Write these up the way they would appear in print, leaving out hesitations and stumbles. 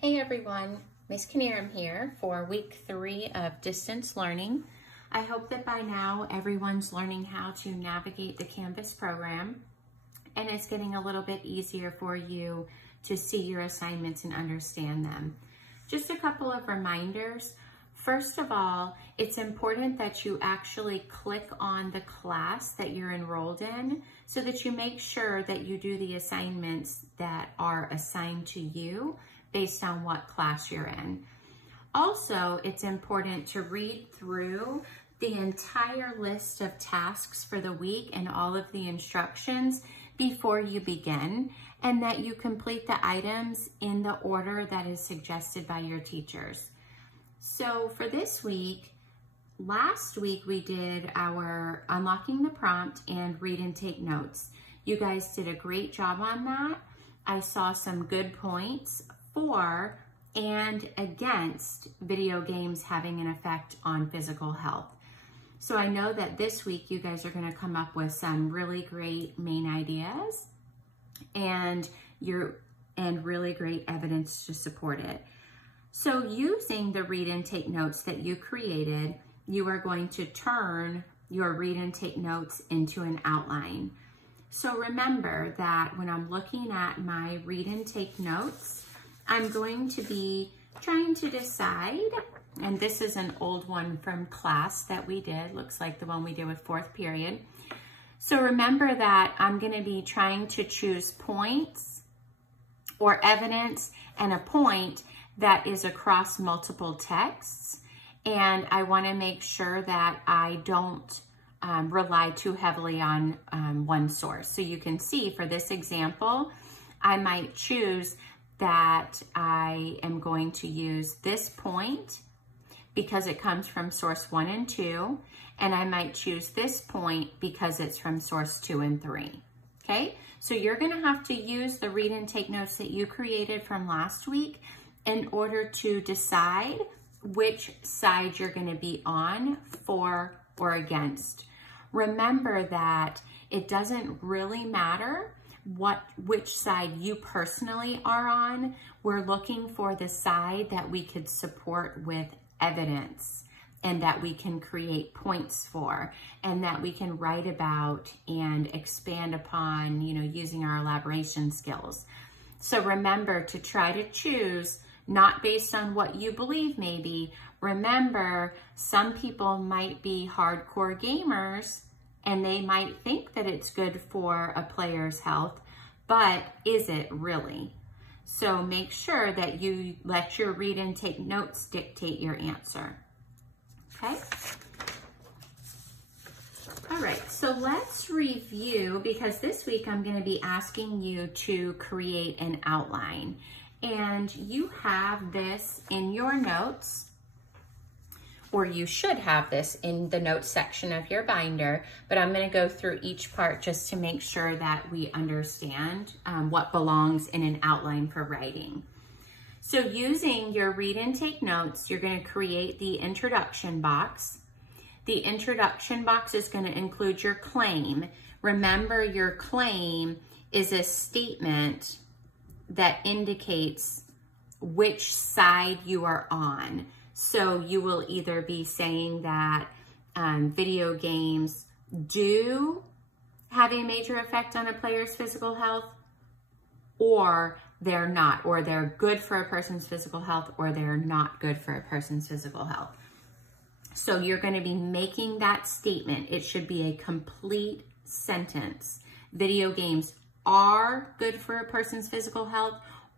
Hey everyone, Miss Knierim here for week 3 of distance learning. I hope that by now everyone's learning how to navigate the Canvas program and it's getting a little bit easier for you to see your assignments and understand them. Just a couple of reminders. First of all, it's important that you actually click on the class that you're enrolled in so that you make sure that you do the assignments that are assigned to you based on what class you're in. Also, it's important to read through the entire list of tasks for the week and all of the instructions before you begin, and that you complete the items in the order that is suggested by your teachers. So for this week, last week we did our unlocking the prompt and read and take notes. You guys did a great job on that. I saw some good points for and against video games having an effect on physical health. So I know that this week you guys are going to come up with some really great main ideas and really great evidence to support it. So using the read and take notes that you created, you are going to turn your read and take notes into an outline. So remember that when I'm looking at my read and take notes, I'm going to be trying to decide, and this is an old one from class that we did, looks like the one we did with 4th period. So remember that I'm going to be trying to choose points or evidence and a point that is across multiple texts, and I want to make sure that I don't rely too heavily on one source. So you can see for this example, I might choose that I am going to use this point because it comes from source 1 and 2, and I might choose this point because it's from source 2 and 3. Okay, so you're going to have to use the read and take notes that you created from last week in order to decide which side you're going to be on, for or against. Remember that it doesn't really matter which side you personally are on. We're looking for the side that we could support with evidence and that we can create points for and that we can write about and expand upon, using our elaboration skills. So remember to try to choose not based on what you believe maybe. Remember, some people might be hardcore gamers and they might think that it's good for a player's health, but is it really? So make sure that you let your read and take notes dictate your answer. Okay? All right, so let's review, because this week I'm going to be asking you to create an outline. And you have this in your notes, or you should have this in the notes section of your binder, but I'm going to go through each part just to make sure that we understand what belongs in an outline for writing. So using your read and take notes, you're going to create the introduction box. The introduction box is going to include your claim. Remember, your claim is a statement that indicates which side you are on. So you will either be saying that video games do have a major effect on a player's physical health, or they're not, or they're good for a person's physical health, or they're not good for a person's physical health. So you're going to be making that statement. It should be a complete sentence. Video games are good for a person's physical health,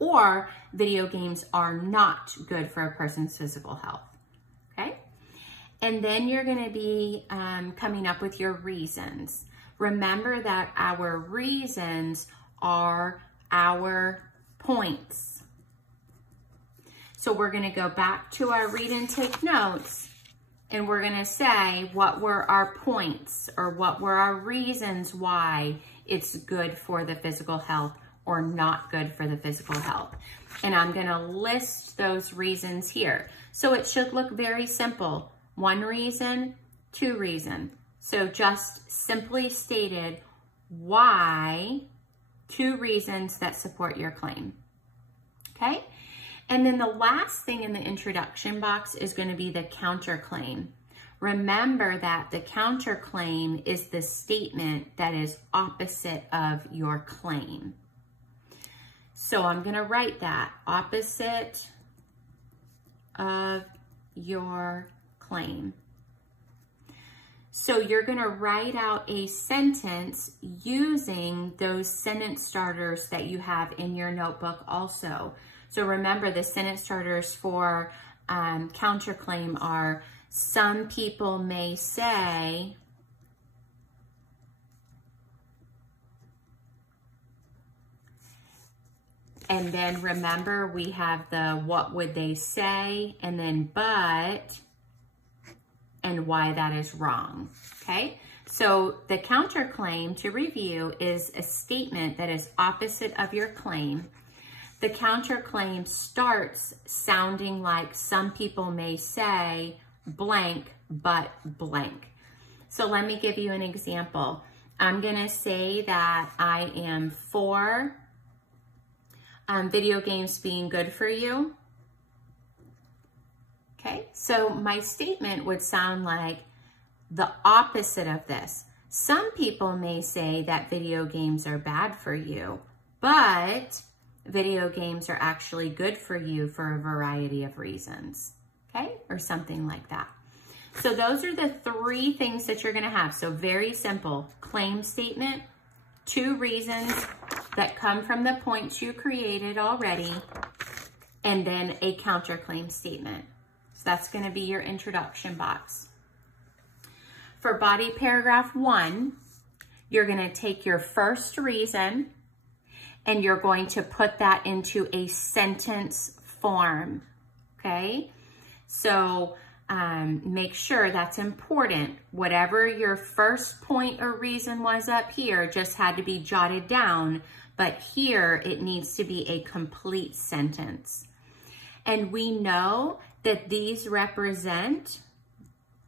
or video games are not good for a person's physical health, okay? And then you're gonna be coming up with your reasons. Remember that our reasons are our points. So we're gonna go back to our read and take notes, and we're gonna say what were our points, or what were our reasons why it's good for the physical health or not good for the physical health. And I'm gonna list those reasons here. So it should look very simple. 1 reason, 2 reason. So just simply stated why, 2 reasons that support your claim, okay? And then the last thing in the introduction box is going to be the counterclaim. Remember that the counterclaim is the statement that is opposite of your claim. So I'm going to write that, opposite of your claim. So you're going to write out a sentence using those sentence starters that you have in your notebook also. So remember, the sentence starters for counterclaim are, some people may say, and then remember we have the what would they say, and then but, and why that is wrong, okay? So the counterclaim, to review, is a statement that is opposite of your claim. The counterclaim starts sounding like, some people may say blank, but blank. So let me give you an example. I'm gonna say that I am for video games being good for you. Okay, so my statement would sound like the opposite of this. Some people may say that video games are bad for you, but video games are actually good for you for a variety of reasons, okay? Or something like that. So those are the three things that you're gonna have. So very simple, claim statement, 2 reasons that come from the points you created already, and then a counterclaim statement. So that's gonna be your introduction box. For body paragraph 1, you're gonna take your first reason and you're going to put that into a sentence form, okay? So make sure that's important. Whatever your first point or reason was up here just had to be jotted down, but here it needs to be a complete sentence. And we know that these represent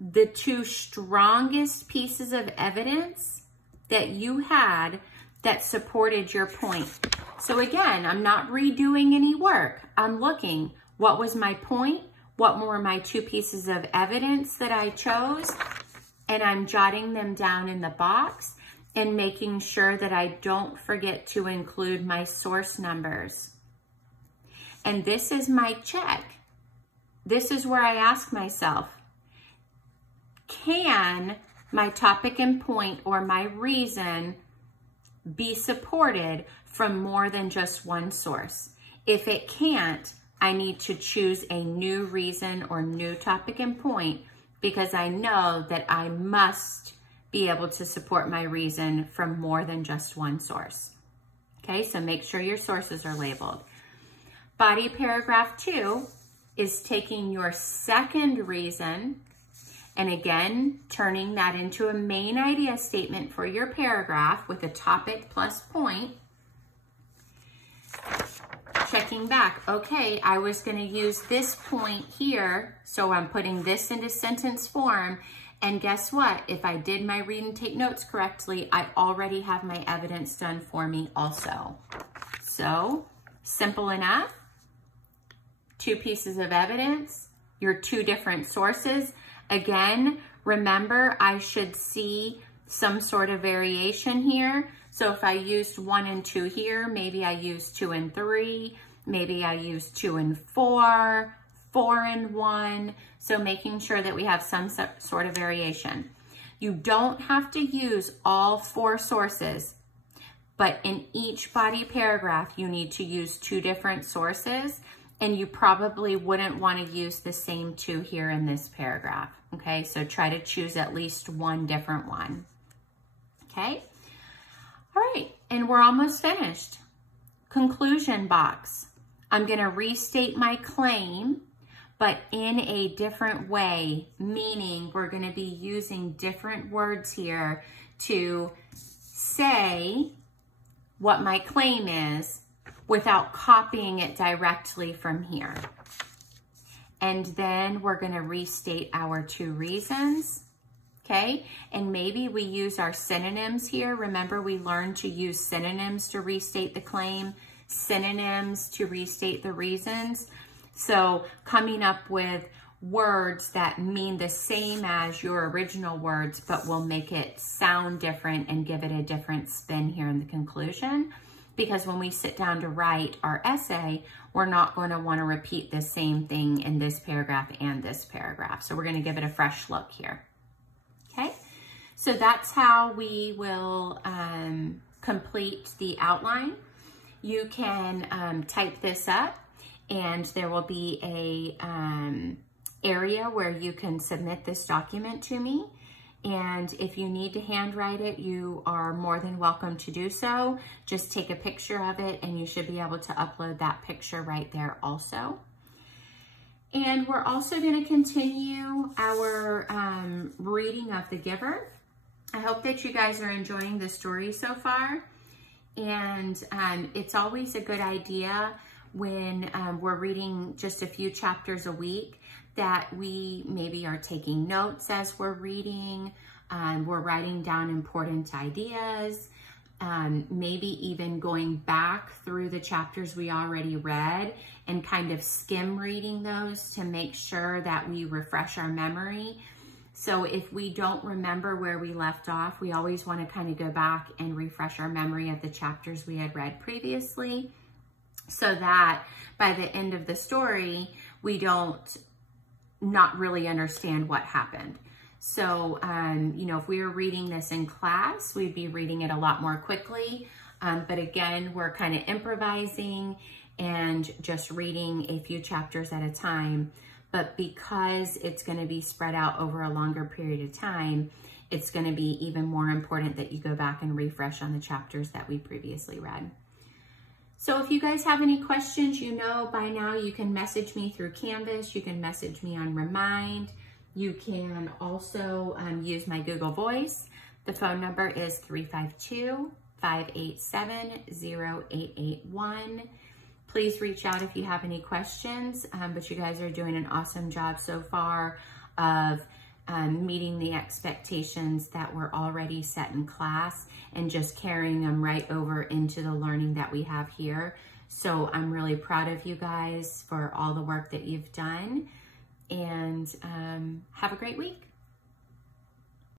the 2 strongest pieces of evidence that you had that supported your point. So again, I'm not redoing any work. I'm looking, what was my point? What were my 2 pieces of evidence that I chose? And I'm jotting them down in the box and making sure that I don't forget to include my source numbers. And this is my check. This is where I ask myself, can my topic and point or my reason be supported from more than just one source? If it can't, I need to choose a new reason or new topic and point, because I know that I must be able to support my reason from more than just one source. Okay, so make sure your sources are labeled. Body paragraph 2 is taking your second reason and again, turning that into a main idea statement for your paragraph with a topic plus point. Checking back, okay, I was gonna use this point here, so I'm putting this into sentence form, and guess what? If I did my read and take notes correctly, I already have my evidence done for me also. So, simple enough. 2 pieces of evidence, your 2 different sources. Again, remember, I should see some sort of variation here. So if I used 1 and 2 here, maybe I used 2 and 3, maybe I used 2 and 4, 4 and 1. So making sure that we have some sort of variation. You don't have to use all 4 sources, but in each body paragraph, you need to use 2 different sources, and you probably wouldn't want to use the same 2 here in this paragraph, okay? So try to choose at least 1 different one, okay? All right, and we're almost finished. Conclusion box. I'm gonna restate my claim, but in a different way, meaning we're gonna be using different words here to say what my claim is without copying it directly from here. And then we're gonna restate our 2 reasons, okay? And maybe we use our synonyms here. Remember, we learned to use synonyms to restate the claim. synonyms to restate the reasons. So coming up with words that mean the same as your original words, but will make it sound different and give it a different spin here in the conclusion. Because when we sit down to write our essay, we're not going to want to repeat the same thing in this paragraph and this paragraph. So we're going to give it a fresh look here. Okay, so that's how we will complete the outline. You can type this up, and there will be a area where you can submit this document to me. And if you need to handwrite it, you are more than welcome to do so. Just take a picture of it and you should be able to upload that picture right there also. And we're also going to continue our reading of The Giver. I hope that you guys are enjoying the story so far. And it's always a good idea when we're reading just a few chapters a week that we maybe are taking notes as we're reading. We're writing down important ideas, maybe even going back through the chapters we already read and kind of skim reading those to make sure that we refresh our memory. So if we don't remember where we left off, we always want to kind of go back and refresh our memory of the chapters we had read previously, so that by the end of the story, we don't not really understand what happened. So, you know, if we were reading this in class, we'd be reading it a lot more quickly. But again, we're kind of improvising and just reading a few chapters at a time. But because it's going to be spread out over a longer period of time, it's going to be even more important that you go back and refresh on the chapters that we previously read. So if you guys have any questions, you know by now you can message me through Canvas. You can message me on Remind. You can also use my Google Voice. The phone number is 352-587-0881. Please reach out if you have any questions, but you guys are doing an awesome job so far of meeting the expectations that were already set in class and just carrying them right over into the learning that we have here. So I'm really proud of you guys for all the work that you've done, and have a great week.